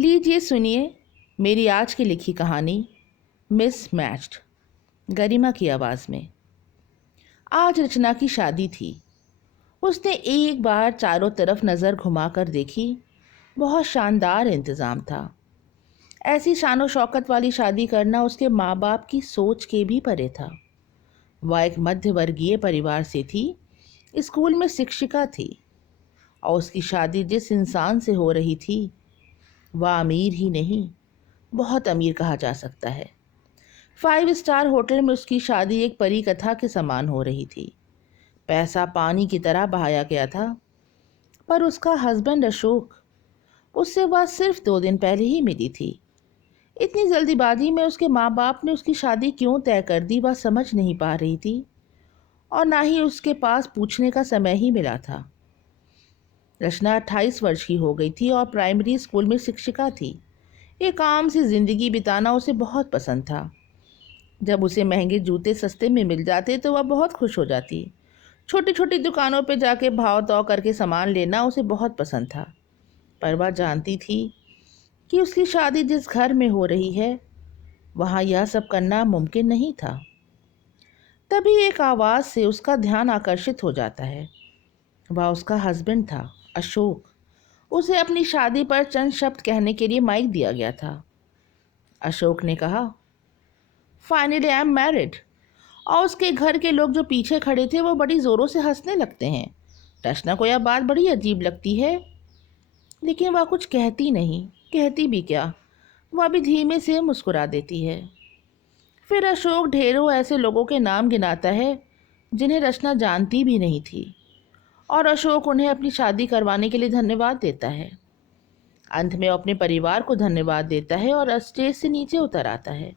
लीजिए सुनिए मेरी आज की लिखी कहानी मिसमैच्ड। गरिमा की आवाज़ में। आज रचना की शादी थी। उसने एक बार चारों तरफ नज़र घुमाकर देखी। बहुत शानदार इंतज़ाम था। ऐसी शानो शौकत वाली शादी करना उसके माँ बाप की सोच के भी परे था। वह एक मध्यवर्गीय परिवार से थी, स्कूल में शिक्षिका थी और उसकी शादी जिस इंसान से हो रही थी वह अमीर ही नहीं, बहुत अमीर कहा जा सकता है। 5 स्टार होटल में उसकी शादी एक परी कथा के समान हो रही थी। पैसा पानी की तरह बहाया गया था। पर उसका हस्बैंड अशोक, उससे वह सिर्फ 2 दिन पहले ही मिली थी। इतनी जल्दीबाजी में उसके माँ बाप ने उसकी शादी क्यों तय कर दी वह समझ नहीं पा रही थी, और ना ही उसके पास पूछने का समय ही मिला था। रचना 28 वर्ष की हो गई थी और प्राइमरी स्कूल में शिक्षिका थी। एक आम सी जिंदगी बिताना उसे बहुत पसंद था। जब उसे महंगे जूते सस्ते में मिल जाते तो वह बहुत खुश हो जाती। छोटी छोटी दुकानों पर जाके भाव तौल करके सामान लेना उसे बहुत पसंद था। पर वह जानती थी कि उसकी शादी जिस घर में हो रही है वहाँ यह सब करना मुमकिन नहीं था। तभी एक आवाज़ से उसका ध्यान आकर्षित हो जाता है। वह उसका हस्बैंड था, अशोक। उसे अपनी शादी पर चंद शब्द कहने के लिए माइक दिया गया था। अशोक ने कहा, फाइनली आई एम मैरिड। और उसके घर के लोग जो पीछे खड़े थे वो बड़ी ज़ोरों से हंसने लगते हैं। रचना को यह बात बड़ी अजीब लगती है, लेकिन वह कुछ कहती नहीं। कहती भी क्या, वह भी धीमे से मुस्कुरा देती है। फिर अशोक ढेरों ऐसे लोगों के नाम गिनाता है जिन्हें रचना जानती भी नहीं थी, और अशोक उन्हें अपनी शादी करवाने के लिए धन्यवाद देता है। अंत में अपने परिवार को धन्यवाद देता है और स्टेज से नीचे उतर आता है।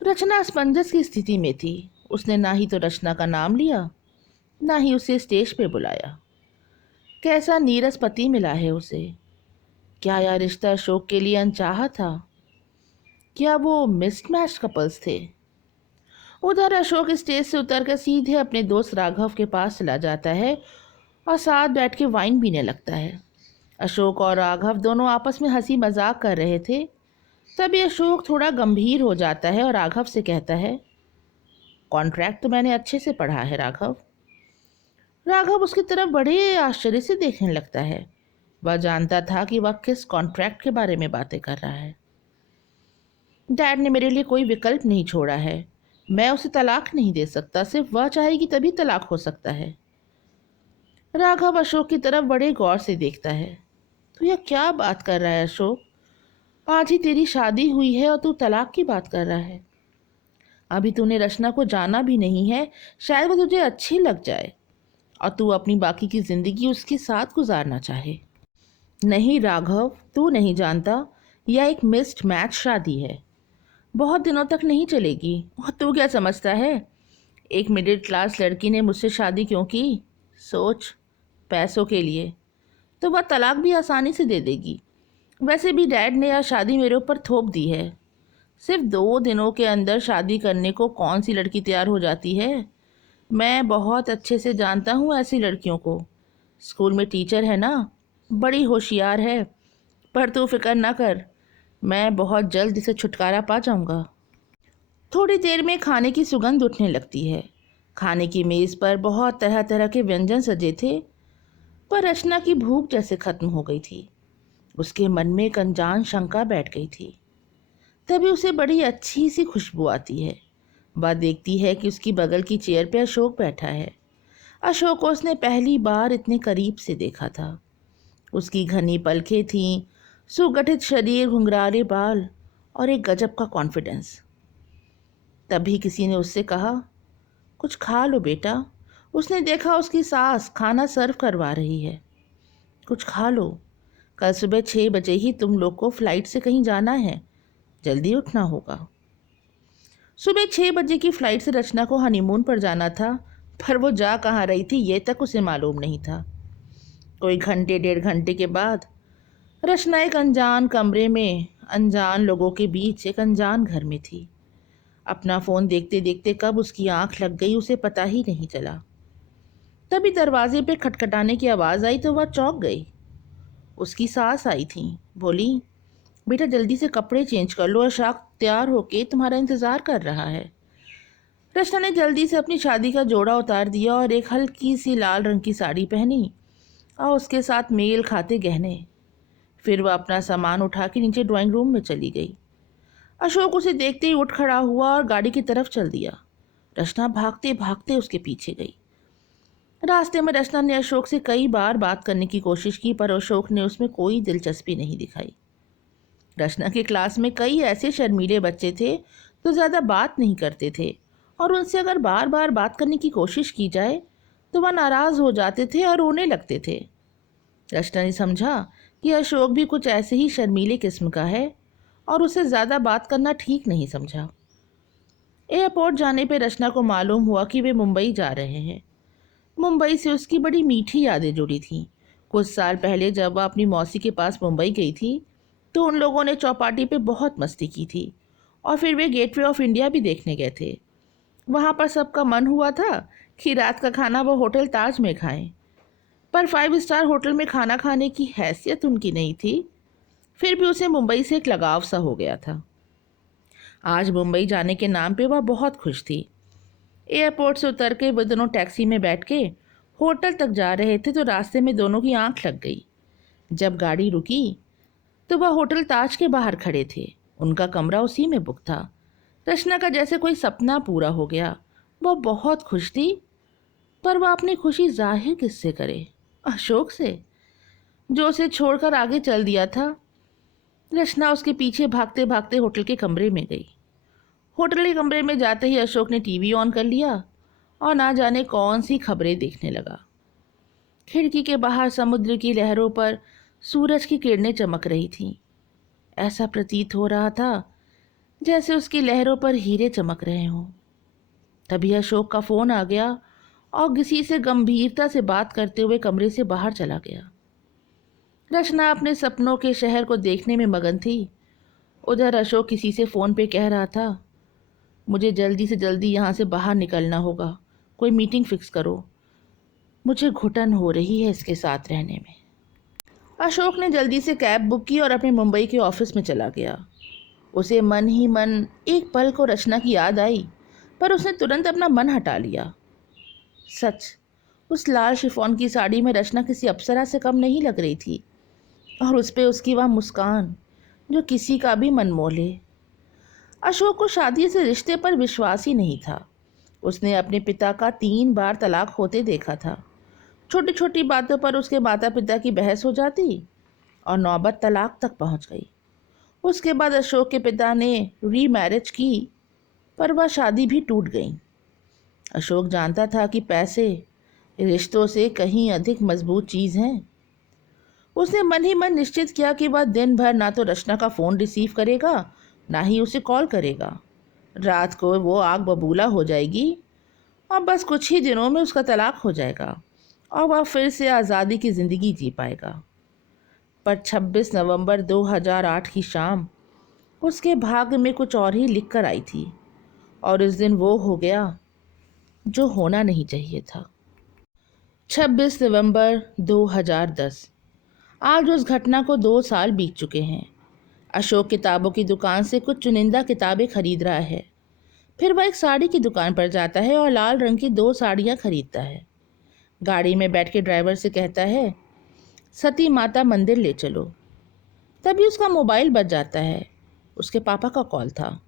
रचना असमंजस की स्थिति में थी। उसने ना ही तो रचना का नाम लिया, ना ही उसे स्टेज पे बुलाया। कैसा नीरस पति मिला है उसे। क्या यह रिश्ता अशोक के लिए अनचाहा था? क्या वो मिसमैच कपल्स थे? उधर अशोक स्टेज से उतरकर सीधे अपने दोस्त राघव के पास चला जाता है और साथ बैठ के वाइन पीने लगता है। अशोक और राघव दोनों आपस में हंसी मजाक कर रहे थे। तभी अशोक थोड़ा गंभीर हो जाता है और राघव से कहता है, कॉन्ट्रैक्ट तो मैंने अच्छे से पढ़ा है राघव। राघव उसकी तरफ बड़े आश्चर्य से देखने लगता है। वह जानता था कि वह किस कॉन्ट्रैक्ट के बारे में बातें कर रहा है। डैड ने मेरे लिए कोई विकल्प नहीं छोड़ा है। मैं उसे तलाक नहीं दे सकता, सिर्फ वह चाहेगी तभी तलाक हो सकता है। राघव अशोक की तरफ बड़े गौर से देखता है। तू यह क्या बात कर रहा है अशोक? आज ही तेरी शादी हुई है और तू तलाक की बात कर रहा है। अभी तूने रचना को जाना भी नहीं है। शायद वो तुझे अच्छी लग जाए और तू अपनी बाकी की जिंदगी उसके साथ गुजारना चाहे। नहीं राघव, तू नहीं जानता, यह एक मिस्ड मैच शादी है। बहुत दिनों तक नहीं चलेगी। और तू क्या समझता है, एक मिडिल क्लास लड़की ने मुझसे शादी क्यों की? सोच, पैसों के लिए। तो वह तलाक भी आसानी से दे देगी। वैसे भी डैड ने यह शादी मेरे ऊपर थोप दी है। सिर्फ 2 दिनों के अंदर शादी करने को कौन सी लड़की तैयार हो जाती है? मैं बहुत अच्छे से जानता हूँ ऐसी लड़कियों को। स्कूल में टीचर है ना, बड़ी होशियार है। पर तू फिक्र ना कर, मैं बहुत जल्द इसे छुटकारा पा जाऊंगा। थोड़ी देर में खाने की सुगंध उठने लगती है। खाने की मेज़ पर बहुत तरह तरह के व्यंजन सजे थे, पर रचना की भूख जैसे खत्म हो गई थी। उसके मन में एक अनजान शंका बैठ गई थी। तभी उसे बड़ी अच्छी सी खुशबू आती है। वह देखती है कि उसकी बगल की चेयर पे अशोक बैठा है। अशोक को उसने पहली बार इतने करीब से देखा था। उसकी घनी पलकें थीं, सुगठित शरीर, घुंघराले बाल और एक गजब का कॉन्फिडेंस। तभी किसी ने उससे कहा, कुछ खा लो बेटा। उसने देखा उसकी सास खाना सर्व करवा रही है। कुछ खा लो, कल सुबह 6 बजे ही तुम लोग को फ्लाइट से कहीं जाना है, जल्दी उठना होगा। सुबह 6 बजे की फ्लाइट से रचना को हनीमून पर जाना था, पर वो जा कहाँ रही थी ये तक उसे मालूम नहीं था। कोई घंटे 1.5 घंटे के बाद रचना एक अनजान कमरे में अनजान लोगों के बीच एक अनजान घर में थी। अपना फ़ोन देखते देखते कब उसकी आंख लग गई उसे पता ही नहीं चला। तभी दरवाजे पे खटखटाने की आवाज़ आई तो वह चौंक गई। उसकी सास आई थी। बोली, बेटा जल्दी से कपड़े चेंज कर लो, अशोक तैयार होके तुम्हारा इंतज़ार कर रहा है। रचना ने जल्दी से अपनी शादी का जोड़ा उतार दिया और एक हल्की सी लाल रंग की साड़ी पहनी और उसके साथ मेल खाते गहने। फिर वह अपना सामान उठा के नीचे ड्राइंग रूम में चली गई। अशोक उसे देखते ही उठ खड़ा हुआ और गाड़ी की तरफ चल दिया। रचना भागते भागते उसके पीछे गई। रास्ते में रचना ने अशोक से कई बार बात करने की कोशिश की, पर अशोक ने उसमें कोई दिलचस्पी नहीं दिखाई। रचना के क्लास में कई ऐसे शर्मीले बच्चे थे जो ज़्यादा बात नहीं करते थे, और उनसे अगर बार बार बात करने की कोशिश की जाए तो वह नाराज़ हो जाते थे और रोने लगते थे। रचना ने समझा कि अशोक भी कुछ ऐसे ही शर्मीले किस्म का है और उसे ज़्यादा बात करना ठीक नहीं समझा। एयरपोर्ट जाने पर रचना को मालूम हुआ कि वे मुंबई जा रहे हैं। मुंबई से उसकी बड़ी मीठी यादें जुड़ी थीं। कुछ साल पहले जब वह अपनी मौसी के पास मुंबई गई थी तो उन लोगों ने चौपाटी पे बहुत मस्ती की थी, और फिर वे गेटवे ऑफ इंडिया भी देखने गए थे। वहाँ पर सबका मन हुआ था कि रात का खाना वो होटल ताज में खाएं, पर 5 स्टार होटल में खाना खाने की हैसियत उनकी नहीं थी। फिर भी उसे मुंबई से एक लगाव सा हो गया था। आज मुंबई जाने के नाम पे वह बहुत खुश थी। एयरपोर्ट से उतर के वे दोनों टैक्सी में बैठ के होटल तक जा रहे थे तो रास्ते में दोनों की आंख लग गई। जब गाड़ी रुकी तो वह होटल ताज के बाहर खड़े थे। उनका कमरा उसी में बुक था। रचना का जैसे कोई सपना पूरा हो गया। वह बहुत खुश थी, पर वह अपनी खुशी जाहिर किससे करे? अशोक से, जो उसे छोड़कर आगे चल दिया था। रचना उसके पीछे भागते भागते होटल के कमरे में गई। होटल के कमरे में जाते ही अशोक ने टीवी ऑन कर लिया और ना जाने कौन सी खबरें देखने लगा। खिड़की के बाहर समुद्र की लहरों पर सूरज की किरणें चमक रही थीं। ऐसा प्रतीत हो रहा था जैसे उसकी लहरों पर हीरे चमक रहे हों। तभी अशोक का फ़ोन आ गया और किसी से गंभीरता से बात करते हुए कमरे से बाहर चला गया। रचना अपने सपनों के शहर को देखने में मगन थी। उधर अशोक किसी से फ़ोन पे कह रहा था, मुझे जल्दी से जल्दी यहाँ से बाहर निकलना होगा, कोई मीटिंग फिक्स करो, मुझे घुटन हो रही है इसके साथ रहने में। अशोक ने जल्दी से कैब बुक की और अपने मुंबई के ऑफिस में चला गया। उसे मन ही मन एक पल को रचना की याद आई, पर उसने तुरंत अपना मन हटा लिया। सच, उस लाल शिफॉन की साड़ी में रचना किसी अप्सरा से कम नहीं लग रही थी, और उस पे उसकी वह मुस्कान जो किसी का भी मन मोह ले। अशोक को शादी से रिश्ते पर विश्वास ही नहीं था। उसने अपने पिता का 3 बार तलाक होते देखा था। छोटी छोटी बातों पर उसके माता पिता की बहस हो जाती और नौबत तलाक तक पहुंच गई। उसके बाद अशोक के पिता ने रीमैरिज की, पर वह शादी भी टूट गई। अशोक जानता था कि पैसे रिश्तों से कहीं अधिक मजबूत चीज़ हैं। उसने मन ही मन निश्चित किया कि वह दिन भर ना तो रचना का फ़ोन रिसीव करेगा, ना ही उसे कॉल करेगा। रात को वो आग बबूला हो जाएगी और बस कुछ ही दिनों में उसका तलाक हो जाएगा और वह फिर से आज़ादी की ज़िंदगी जी पाएगा। पर 26 नवंबर 2008 की शाम उसके भाग्य में कुछ और ही लिख कर आई थी, और इस दिन वो हो गया जो होना नहीं चाहिए था। 26 नवंबर 2010। आज उस घटना को 2 साल बीत चुके हैं। अशोक किताबों की दुकान से कुछ चुनिंदा किताबें खरीद रहा है। फिर वह एक साड़ी की दुकान पर जाता है और लाल रंग की 2 साड़ियाँ खरीदता है। गाड़ी में बैठ के ड्राइवर से कहता है, सती माता मंदिर ले चलो। तभी उसका मोबाइल बज जाता है। उसके पापा का कॉल था।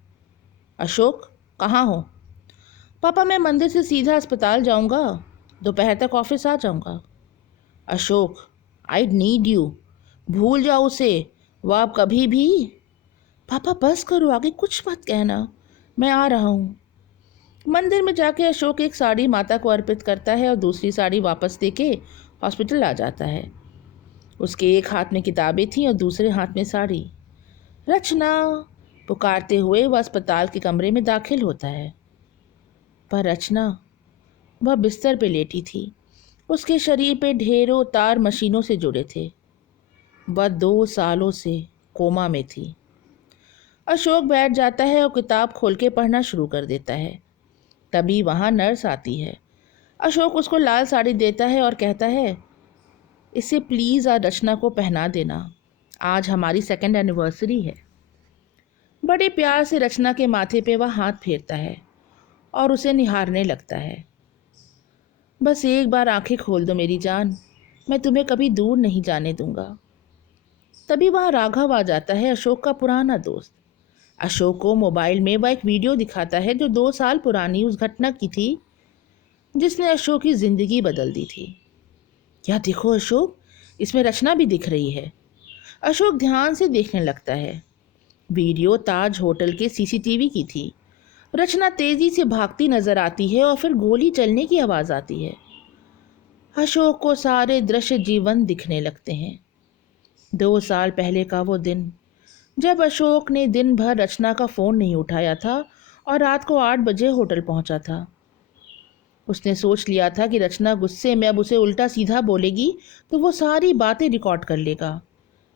अशोक, कहाँ हो? पापा, मैं मंदिर से सीधा अस्पताल जाऊंगा, दोपहर तक ऑफिस आ जाऊंगा। अशोक, आई नीड यू, भूल जाओ उसे, वह अब कभी भी। पापा बस करो, आगे कुछ मत कहना, मैं आ रहा हूँ। मंदिर में जाके अशोक एक साड़ी माता को अर्पित करता है और दूसरी साड़ी वापस देके हॉस्पिटल आ जाता है। उसके एक हाथ में किताबें थीं और दूसरे हाथ में साड़ी। रचना, पुकारते हुए वह अस्पताल के कमरे में दाखिल होता है। पर रचना, वह बिस्तर पे लेटी थी। उसके शरीर पे ढेरों तार मशीनों से जुड़े थे। वह 2 सालों से कोमा में थी। अशोक बैठ जाता है और किताब खोल के पढ़ना शुरू कर देता है। तभी वहाँ नर्स आती है। अशोक उसको लाल साड़ी देता है और कहता है, इसे प्लीज़ आज रचना को पहना देना, आज हमारी 2nd एनिवर्सरी है। बड़े प्यार से रचना के माथे पे वह हाथ फेरता है और उसे निहारने लगता है। बस एक बार आंखें खोल दो मेरी जान, मैं तुम्हें कभी दूर नहीं जाने दूंगा। तभी वहाँ राघव आ जाता है, अशोक का पुराना दोस्त। अशोक को मोबाइल में वह एक वीडियो दिखाता है जो 2 साल पुरानी उस घटना की थी जिसने अशोक की जिंदगी बदल दी थी। क्या देखो अशोक, इसमें रचना भी दिख रही है। अशोक ध्यान से देखने लगता है। वीडियो ताज होटल के सीसीटीवी की थी। रचना तेजी से भागती नजर आती है और फिर गोली चलने की आवाज आती है। अशोक को सारे दृश्य जीवन दिखने लगते हैं। 2 साल पहले का वो दिन, जब अशोक ने दिन भर रचना का फ़ोन नहीं उठाया था और रात को 8 बजे होटल पहुंचा था। उसने सोच लिया था कि रचना गुस्से में अब उसे उल्टा सीधा बोलेगी तो वो सारी बातें रिकॉर्ड कर लेगा,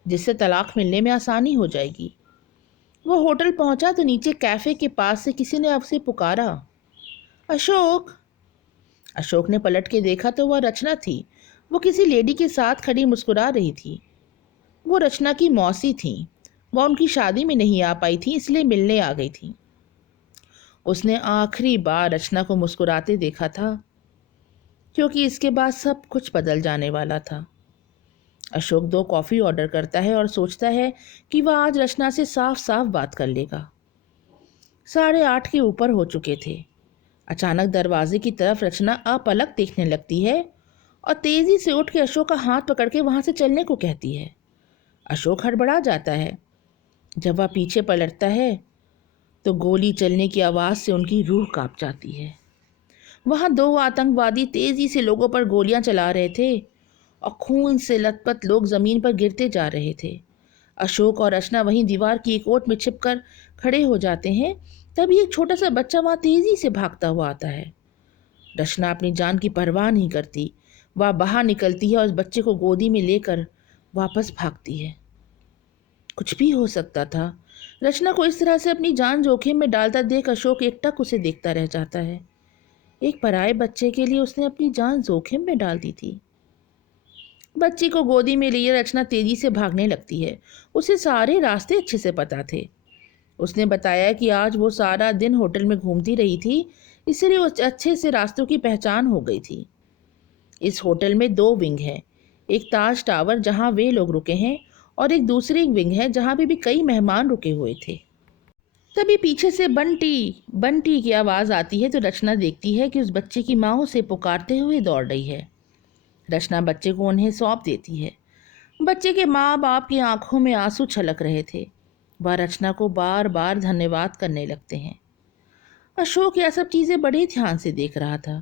जिससे तलाक मिलने में आसानी हो जाएगी। वो होटल पहुंचा तो नीचे कैफ़े के पास से किसी ने उसे पुकारा, अशोक। अशोक ने पलट के देखा तो वह रचना थी। वो किसी लेडी के साथ खड़ी मुस्कुरा रही थी। वो रचना की मौसी थी। वह उनकी शादी में नहीं आ पाई थी, इसलिए मिलने आ गई थी। उसने आखिरी बार रचना को मुस्कुराते देखा था, क्योंकि इसके बाद सब कुछ बदल जाने वाला था। अशोक 2 कॉफ़ी ऑर्डर करता है और सोचता है कि वह आज रचना से साफ साफ बात कर लेगा। 8:30 के ऊपर हो चुके थे। अचानक दरवाजे की तरफ रचना अपलक देखने लगती है और तेजी से उठ के अशोक का हाथ पकड़ के वहां से चलने को कहती है। अशोक हड़बड़ा जाता है। जब वह पीछे पलटता है तो गोली चलने की आवाज़ से उनकी रूह कांप जाती है। वहाँ 2 आतंकवादी तेजी से लोगों पर गोलियां चला रहे थे और खून से लथपथ लोग जमीन पर गिरते जा रहे थे। अशोक और रचना वहीं दीवार की एक ओट में छिपकर खड़े हो जाते हैं। तभी एक छोटा सा बच्चा वहाँ तेजी से भागता हुआ आता है। रचना अपनी जान की परवाह नहीं करती। वह बाहर निकलती है और उस बच्चे को गोदी में लेकर वापस भागती है। कुछ भी हो सकता था। रचना को इस तरह से अपनी जान जोखिम में डालता देख अशोक एकटक उसे देखता रह जाता है। एक पराये बच्चे के लिए उसने अपनी जान जोखिम में डाल दी थी। बच्ची को गोदी में लिए रचना तेजी से भागने लगती है। उसे सारे रास्ते अच्छे से पता थे। उसने बताया कि आज वो सारा दिन होटल में घूमती रही थी, इसलिए उस अच्छे से रास्तों की पहचान हो गई थी। इस होटल में 2 विंग हैं। एक ताज टावर जहां वे लोग रुके हैं और एक दूसरी विंग है जहां भी कई मेहमान रुके हुए थे। तभी पीछे से बंटी बंटी की आवाज़ आती है तो रचना देखती है कि उस बच्चे की माँ उसे पुकारते हुए दौड़ रही है। रचना बच्चे को उन्हें सौंप देती है। बच्चे के माँ बाप की आंखों में आंसू छलक रहे थे। वह रचना को बार बार धन्यवाद करने लगते हैं। अशोक यह सब चीज़ें बड़े ध्यान से देख रहा था।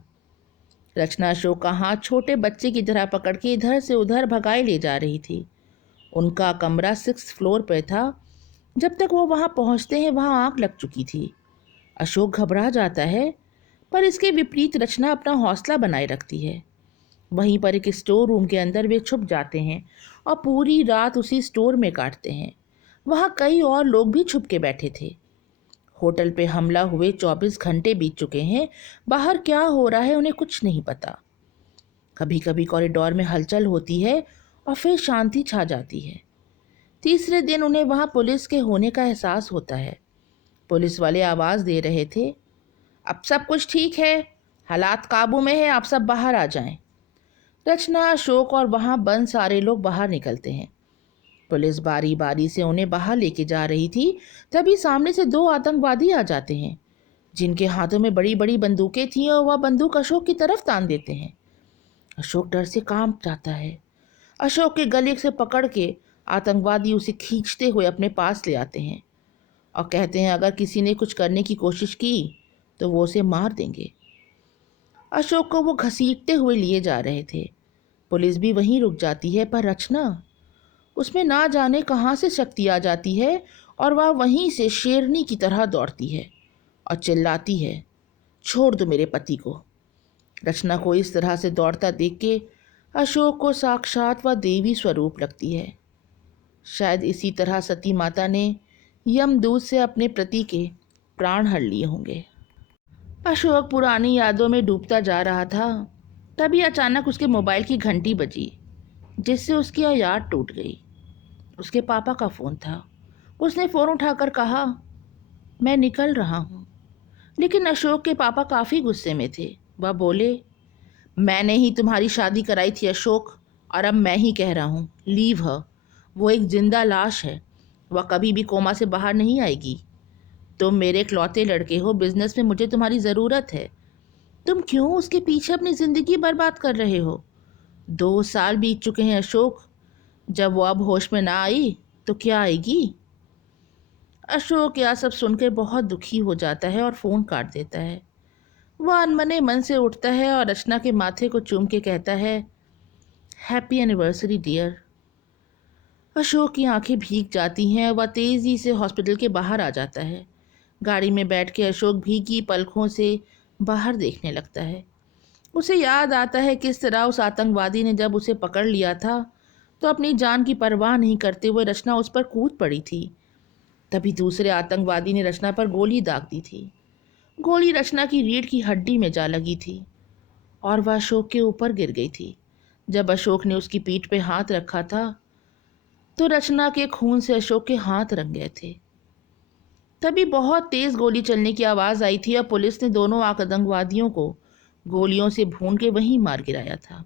रचना अशोक का हाथ छोटे बच्चे की तरह पकड़ के इधर से उधर भगाए ले जा रही थी। उनका कमरा 6th फ्लोर पर था। जब तक वो वहाँ पहुँचते हैं वहाँ आग लग चुकी थी। अशोक घबरा जाता है, पर इसके विपरीत रचना अपना हौसला बनाए रखती है। वहीं पर एक स्टोर रूम के अंदर वे छुप जाते हैं और पूरी रात उसी स्टोर में काटते हैं। वहाँ कई और लोग भी छुप के बैठे थे। होटल पे हमला हुए 24 घंटे बीत चुके हैं। बाहर क्या हो रहा है उन्हें कुछ नहीं पता। कभी कभी कॉरिडोर में हलचल होती है और फिर शांति छा जाती है। तीसरे दिन उन्हें वहाँ पुलिस के होने का एहसास होता है। पुलिस वाले आवाज़ दे रहे थे, अब सब कुछ ठीक है, हालात काबू में है, आप सब बाहर आ जाएं। रचना, अशोक और वहाँ बंद सारे लोग बाहर निकलते हैं। पुलिस बारी बारी से उन्हें बाहर लेके जा रही थी। तभी सामने से 2 आतंकवादी आ जाते हैं, जिनके हाथों में बड़ी बड़ी बंदूकें थीं और वह बंदूक अशोक की तरफ तान देते हैं। अशोक डर से कांप जाता है। अशोक के गले से पकड़ के आतंकवादी उसे खींचते हुए अपने पास ले आते हैं और कहते हैं अगर किसी ने कुछ करने की कोशिश की तो वो उसे मार देंगे। अशोक को वो घसीटते हुए लिए जा रहे थे। पुलिस भी वहीं रुक जाती है, पर रचना, उसमें ना जाने कहाँ से शक्ति आ जाती है और वह वहीं से शेरनी की तरह दौड़ती है और चिल्लाती है, छोड़ दो मेरे पति को। रचना को इस तरह से दौड़ता देख के अशोक को साक्षात वह देवी स्वरूप लगती है। शायद इसी तरह सती माता ने यमदूत से अपने पति के प्राण हर लिए होंगे। अशोक पुरानी यादों में डूबता जा रहा था। तभी अचानक उसके मोबाइल की घंटी बजी। जिससे उसकी याद टूट गई। उसके पापा का फ़ोन था। उसने फ़ोन उठाकर कहा, मैं निकल रहा हूँ। लेकिन अशोक के पापा काफ़ी गुस्से में थे। वह बोले, मैंने ही तुम्हारी शादी कराई थी अशोक, और अब मैं ही कह रहा हूँ, लीव हर। वो एक जिंदा लाश है। वह कभी भी कोमा से बाहर नहीं आएगी। तुम मेरे इकलौते लड़के हो, बिजनेस में मुझे तुम्हारी ज़रूरत है। तुम क्यों उसके पीछे अपनी ज़िंदगी बर्बाद कर रहे हो? 2 साल बीत चुके हैं अशोक। जब वो अब होश में ना आई तो क्या आएगी? अशोक यह सब सुनकर बहुत दुखी हो जाता है और फ़ोन काट देता है। वह अनमने मन से उठता है और रचना के माथे को चूम के कहता है, हैप्पी एनिवर्सरी डियर। अशोक की आंखें भीग जाती हैं। वह तेज़ी से हॉस्पिटल के बाहर आ जाता है। गाड़ी में बैठ के अशोक भीगी पलकों से बाहर देखने लगता है। उसे याद आता है किस तरह उस आतंकवादी ने जब उसे पकड़ लिया था तो अपनी जान की परवाह नहीं करते हुए रचना उस पर कूद पड़ी थी। तभी दूसरे आतंकवादी ने रचना पर गोली दाग दी थी। गोली रचना की रीढ़ की हड्डी में जा लगी थी और वह अशोक के ऊपर गिर गई थी। जब अशोक ने उसकी पीठ पे हाथ रखा था तो रचना के खून से अशोक के हाथ रंग गए थे। तभी बहुत तेज गोली चलने की आवाज़ आई थी और पुलिस ने दोनों आतंकवादियों को गोलियों से भून के वहीं मार गिराया था।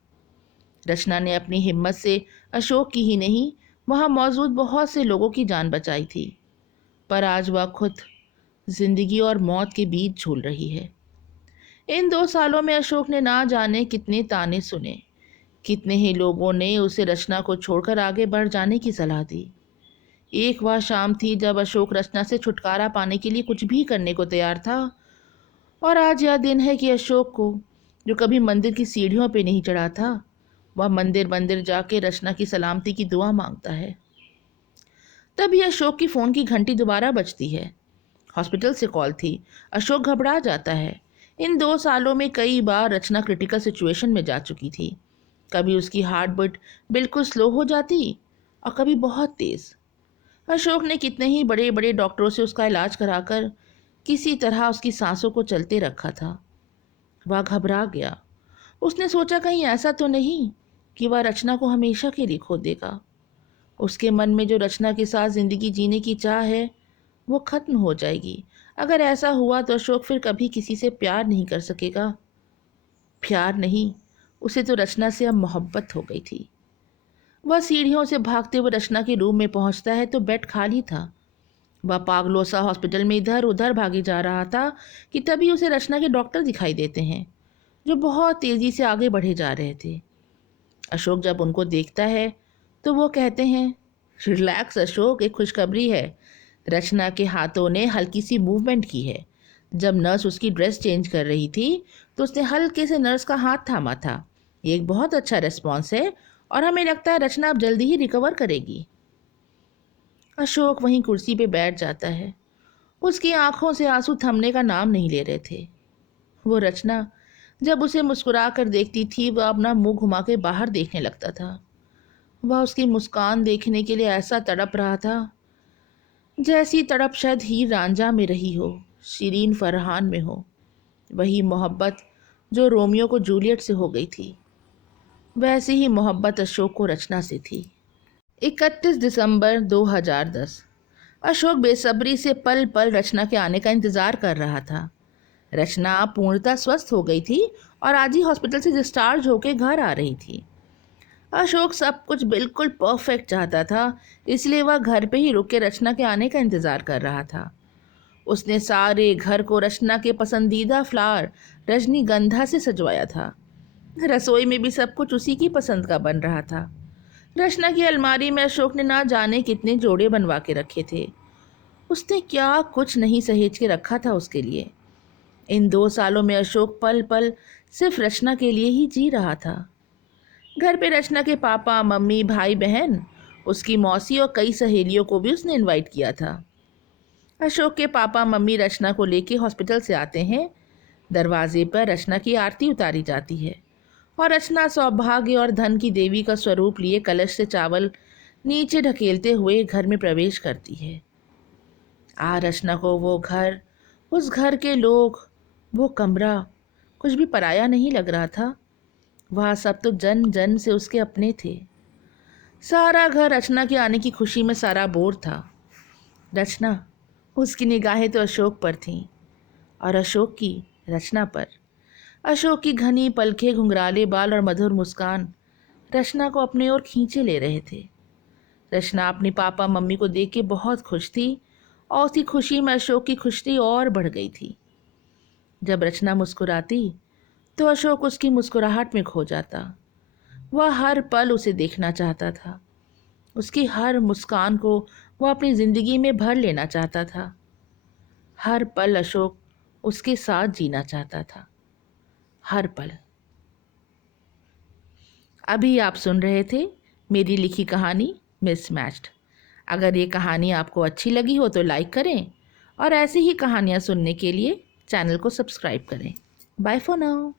रचना ने अपनी हिम्मत से अशोक की ही नहीं, वहां मौजूद बहुत से लोगों की जान बचाई थी। पर आज वह खुद जिंदगी और मौत के बीच झूल रही है। इन 2 सालों में अशोक ने ना जाने कितने ताने सुने। कितने ही लोगों ने उसे रचना को छोड़कर आगे बढ़ जाने की सलाह दी। एक वह शाम थी जब अशोक रचना से छुटकारा पाने के लिए कुछ भी करने को तैयार था। और आज यह दिन है कि अशोक को, जो कभी मंदिर की सीढ़ियों पे नहीं चढ़ा था, वह मंदिर मंदिर जाके रचना की सलामती की दुआ मांगता है। तभी अशोक की फ़ोन की घंटी दोबारा बजती है। हॉस्पिटल से कॉल थी। अशोक घबरा जाता है। इन 2 सालों में कई बार रचना क्रिटिकल सिचुएशन में जा चुकी थी। कभी उसकी हार्ट बीट बिल्कुल स्लो हो जाती और कभी बहुत तेज़। अशोक ने कितने ही बड़े बड़े डॉक्टरों से उसका इलाज कराकर किसी तरह उसकी सांसों को चलते रखा था। वह घबरा गया। उसने सोचा कहीं ऐसा तो नहीं कि वह रचना को हमेशा के लिए खो देगा। उसके मन में जो रचना के साथ ज़िंदगी जीने की चाह है वो खत्म हो जाएगी। अगर ऐसा हुआ तो अशोक फिर कभी किसी से प्यार नहीं कर सकेगा। प्यार नहीं, उसे तो रचना से अब मोहब्बत हो गई थी। वह सीढ़ियों से भागते हुए रचना के रूम में पहुंचता है तो बेड खाली था। वह पागलों सा हॉस्पिटल में इधर उधर भागे जा रहा था कि तभी उसे रचना के डॉक्टर दिखाई देते हैं, जो बहुत तेज़ी से आगे बढ़े जा रहे थे। अशोक जब उनको देखता है तो वो कहते हैं, रिलैक्स अशोक, एक खुशखबरी है। रचना के हाथों ने हल्की सी मूवमेंट की है। जब नर्स उसकी ड्रेस चेंज कर रही थी तो उसने हल्के से नर्स का हाथ थामा था। ये एक बहुत अच्छा रिस्पॉन्स है और हमें लगता है रचना अब जल्दी ही रिकवर करेगी। अशोक वहीं कुर्सी पे बैठ जाता है। उसकी आंखों से आंसू थमने का नाम नहीं ले रहे थे। वो रचना जब उसे मुस्कुरा कर देखती थी वह अपना मुंह घुमा के बाहर देखने लगता था। वह उसकी मुस्कान देखने के लिए ऐसा तड़प रहा था जैसी तड़प शायद हीर रांझा में रही हो, शिरीन फरहान में हो। वही मोहब्बत जो रोमियो को जूलियट से हो गई थी, वैसी ही मोहब्बत अशोक को रचना से थी। 31 दिसंबर 2010। अशोक बेसब्री से पल पल रचना के आने का इंतज़ार कर रहा था। रचना पूर्णतः स्वस्थ हो गई थी और आज ही हॉस्पिटल से डिस्चार्ज होकर घर आ रही थी। अशोक सब कुछ बिल्कुल परफेक्ट चाहता था, इसलिए वह घर पे ही रुक के रचना के आने का इंतज़ार कर रहा था। उसने सारे घर को रचना के पसंदीदा फ्लावर रजनीगंधा से सजवाया था। रसोई में भी सब कुछ उसी की पसंद का बन रहा था। रचना की अलमारी में अशोक ने ना जाने कितने जोड़े बनवा के रखे थे। उसने क्या कुछ नहीं सहेज के रखा था उसके लिए। इन 2 सालों में अशोक पल पल सिर्फ रचना के लिए ही जी रहा था। घर पे रचना के पापा मम्मी भाई बहन, उसकी मौसी और कई सहेलियों को भी उसने इनवाइट किया था। अशोक के पापा मम्मी रचना को लेके हॉस्पिटल से आते हैं। दरवाजे पर रचना की आरती उतारी जाती है और रचना सौभाग्य और धन की देवी का स्वरूप लिए कलश से चावल नीचे ढकेलते हुए घर में प्रवेश करती है। रचना को वो घर, उस घर के लोग, वो कमरा कुछ भी पराया नहीं लग रहा था। वह सब तो जन जन से उसके अपने थे। सारा घर रचना के आने की खुशी में सारा बोर था। रचना, उसकी निगाहें तो अशोक पर थीं और अशोक की रचना पर। अशोक की घनी पलकें, घुंघराले बाल और मधुर मुस्कान रचना को अपने ओर खींचे ले रहे थे। रचना अपने पापा मम्मी को देख के बहुत खुश थी और उसी खुशी में अशोक की खुशी और बढ़ गई थी। जब रचना मुस्कुराती तो अशोक उसकी मुस्कुराहट में खो जाता। वह हर पल उसे देखना चाहता था। उसकी हर मुस्कान को वह अपनी जिंदगी में भर लेना चाहता था। हर पल अशोक उसके साथ जीना चाहता था, हर पल। अभी आप सुन रहे थे मेरी लिखी कहानी मिसमैच्ड। अगर ये कहानी आपको अच्छी लगी हो तो लाइक करें और ऐसी ही कहानियाँ सुनने के लिए चैनल को सब्सक्राइब करें। Bye for now.